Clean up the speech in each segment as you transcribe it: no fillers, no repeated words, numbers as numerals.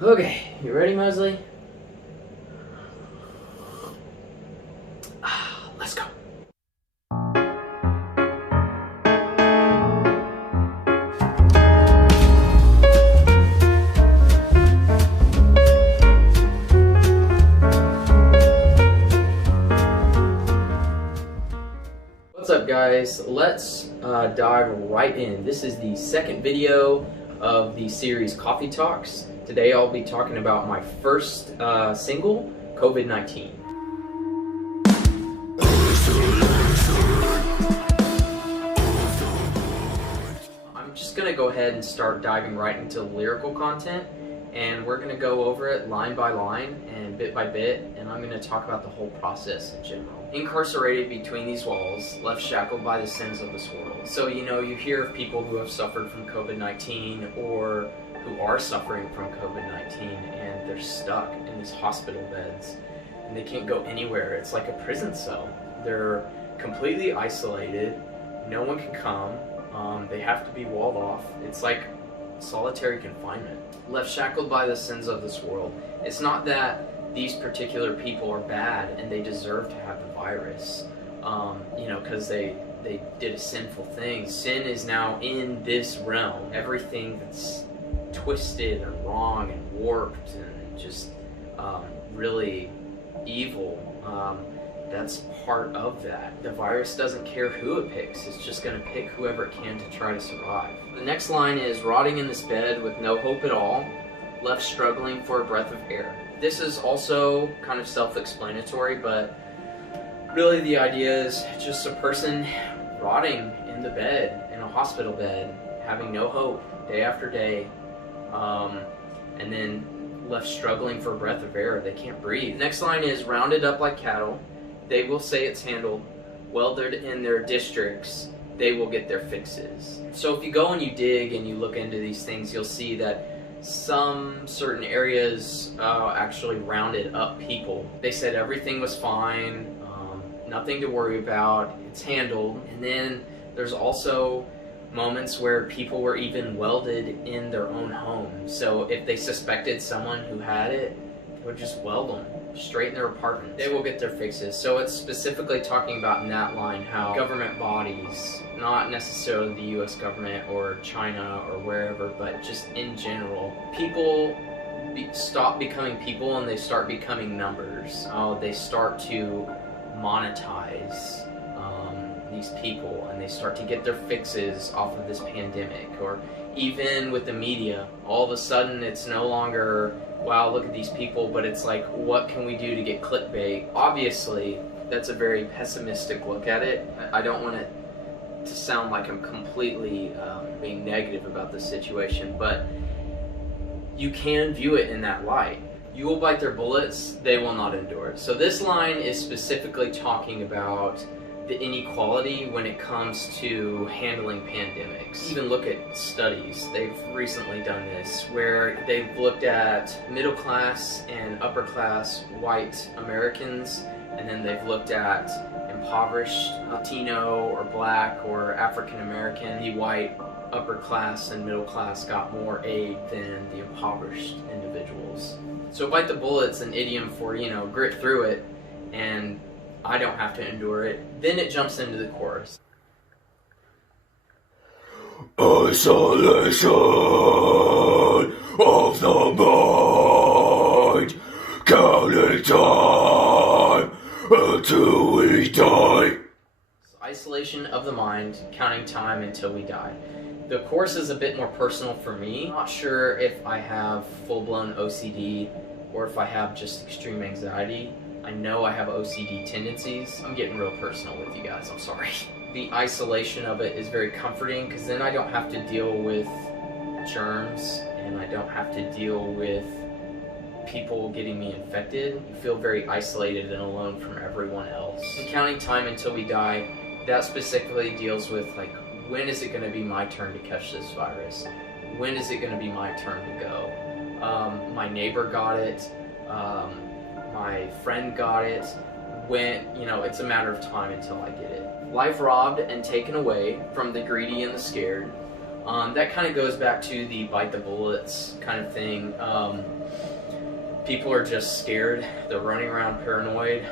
Okay, you ready, Mosley? Let's go. What's up, guys? Let's dive right in. This is the second video of the series Coffee Talks. Today I'll be talking about my first single, COVID-19. I'm just going to go ahead and start diving right into lyrical content, and we're going to go over it line by line and bit by bit, and I'm going to talk about the whole process in general. Incarcerated between these walls, left shackled by the sins of this world. So, you hear of people who have suffered from COVID-19 or who are suffering from COVID-19, and they're stuck in these hospital beds and they can't go anywhere. It's like a prison cell. They're completely isolated. No one can come. They have to be walled off. It's like solitary confinement. Left shackled by the sins of this world. It's not that these particular people are bad and they deserve to have the virus, because they did a sinful thing. Sin is now in this realm. Everything that's twisted and wrong and warped and just really evil, that's part of that. The virus doesn't care who it picks. It's just going to pick whoever it can to try to survive. The next line is rotting in this bed with no hope at all, left struggling for a breath of air. This is also kind of self-explanatory, but really the idea is just a person rotting in the bed, in a hospital bed, having no hope day after day, and then left struggling for a breath of air. They can't breathe. Next line is rounded up like cattle. They will say it's handled. Welded in their districts, they will get their fixes. So if you go and you dig and you look into these things, you'll see that some certain areas actually rounded up people. They said everything was fine, nothing to worry about, it's handled. And then there's also moments where people were even welded in their own home. So if they suspected someone who had it, they would just weld them straight in their apartment. They will get their fixes. So it's specifically talking about in that line how government bodies, not necessarily the US government or China or wherever, but just in general, people stop becoming people and they start becoming numbers. They start to monetize these people, and they start to get their fixes off of this pandemic. Or even with the media, all of a sudden it's no longer, wow, look at these people, but it's like, what can we do to get clickbait? Obviously, that's a very pessimistic look at it. I don't want it to sound like I'm completely being negative about the situation, but you can view it in that light. You will bite their bullets, they will not endure it. So this line is specifically talking about the inequality when it comes to handling pandemics. Even look at studies. They've recently done this where they've looked at middle class and upper class white Americans, and then they've looked at impoverished Latino or black or African American. The white upper class and middle class got more aid than the impoverished individuals. So bite the bullet's an idiom for, grit through it, and I don't have to endure it. Then it jumps into the chorus. Isolation of the mind, counting time until we die. Isolation of the mind, counting time until we die. The chorus is a bit more personal for me. I'm not sure if I have full-blown OCD or if I have just extreme anxiety. I know I have OCD tendencies. I'm getting real personal with you guys, I'm sorry. The isolation of it is very comforting because then I don't have to deal with germs and I don't have to deal with people getting me infected. You feel very isolated and alone from everyone else. Counting time until we die, that specifically deals with like, when is it going to be my turn to catch this virus? When is it going to be my turn to go? My neighbor got it. My friend got it. When, it's a matter of time until I get it. Life robbed and taken away from the greedy and the scared. That kind of goes back to the bite the bullets kind of thing. People are just scared. They're running around paranoid.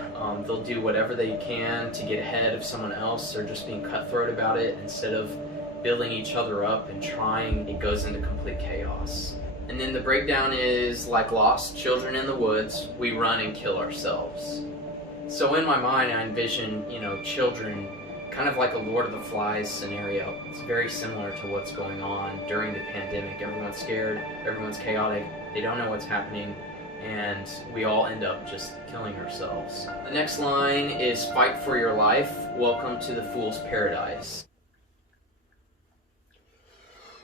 They'll do whatever they can to get ahead of someone else. They're just being cutthroat about it instead of building each other up and trying. It goes into complete chaos. And then the breakdown is like lost children in the woods, we run and kill ourselves. So in my mind, I envision, children kind of like a Lord of the Flies scenario. It's very similar to what's going on during the pandemic. Everyone's scared, everyone's chaotic, they don't know what's happening, and we all end up just killing ourselves. The next line is fight for your life, welcome to the fool's paradise.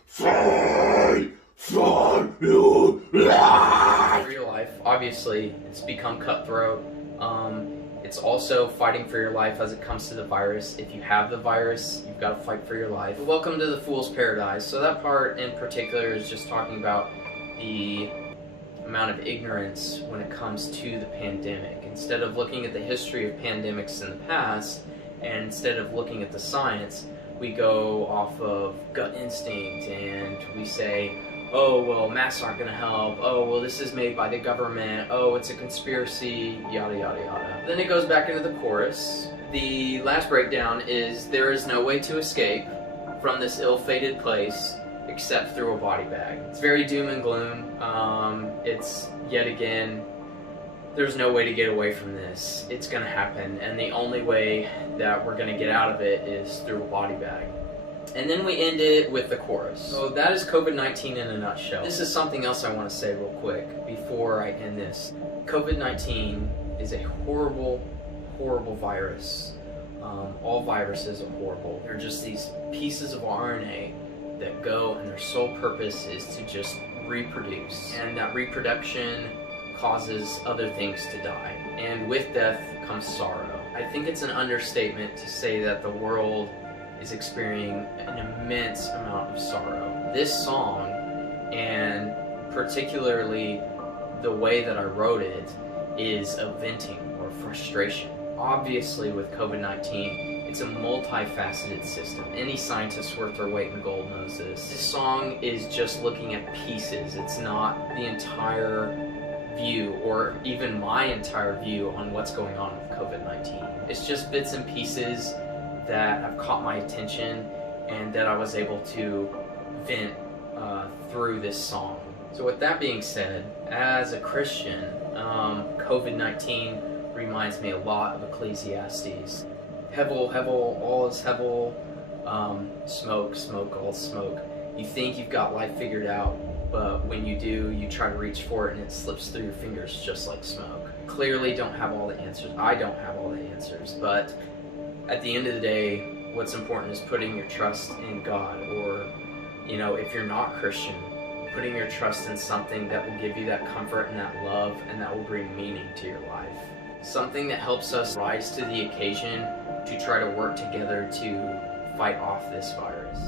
Fight for your life. For your life, obviously, it's become cutthroat. It's also fighting for your life as it comes to the virus. If you have the virus, you've got to fight for your life. Welcome to the fool's paradise. So that part in particular is just talking about the amount of ignorance when it comes to the pandemic. Instead of looking at the history of pandemics in the past, and instead of looking at the science, we go off of gut instinct and we say, oh, well, masks aren't going to help. Oh, well, this is made by the government. Oh, it's a conspiracy, yada, yada, yada. Then it goes back into the chorus. The last breakdown is, there is no way to escape from this ill-fated place except through a body bag. It's very doom and gloom. It's, yet again, there's no way to get away from this. It's going to happen, and the only way that we're going to get out of it is through a body bag. And then we end it with the chorus. So that is COVID-19 in a nutshell. This is something else I want to say real quick before I end this. COVID-19 is a horrible, horrible virus. All viruses are horrible. They're just these pieces of RNA that go, and their sole purpose is to just reproduce. And that reproduction causes other things to die. And with death comes sorrow. I think it's an understatement to say that the world is experiencing an immense amount of sorrow. This song, and particularly the way that I wrote it, is a venting or frustration. Obviously with COVID-19, it's a multifaceted system. Any scientist worth their weight in gold knows this. This song is just looking at pieces. It's not the entire view, or even my entire view on what's going on with COVID-19. It's just bits and pieces that have caught my attention and that I was able to vent through this song. So with that being said, as a Christian, COVID-19 reminds me a lot of Ecclesiastes. Hevel, hevel, all is hevel, smoke, smoke, all smoke. You think you've got life figured out, but when you do, you try to reach for it and it slips through your fingers just like smoke. Clearly don't have all the answers. I don't have all the answers, but at the end of the day, what's important is putting your trust in God, or, if you're not Christian, putting your trust in something that will give you that comfort and that love and that will bring meaning to your life. Something that helps us rise to the occasion to try to work together to fight off this virus.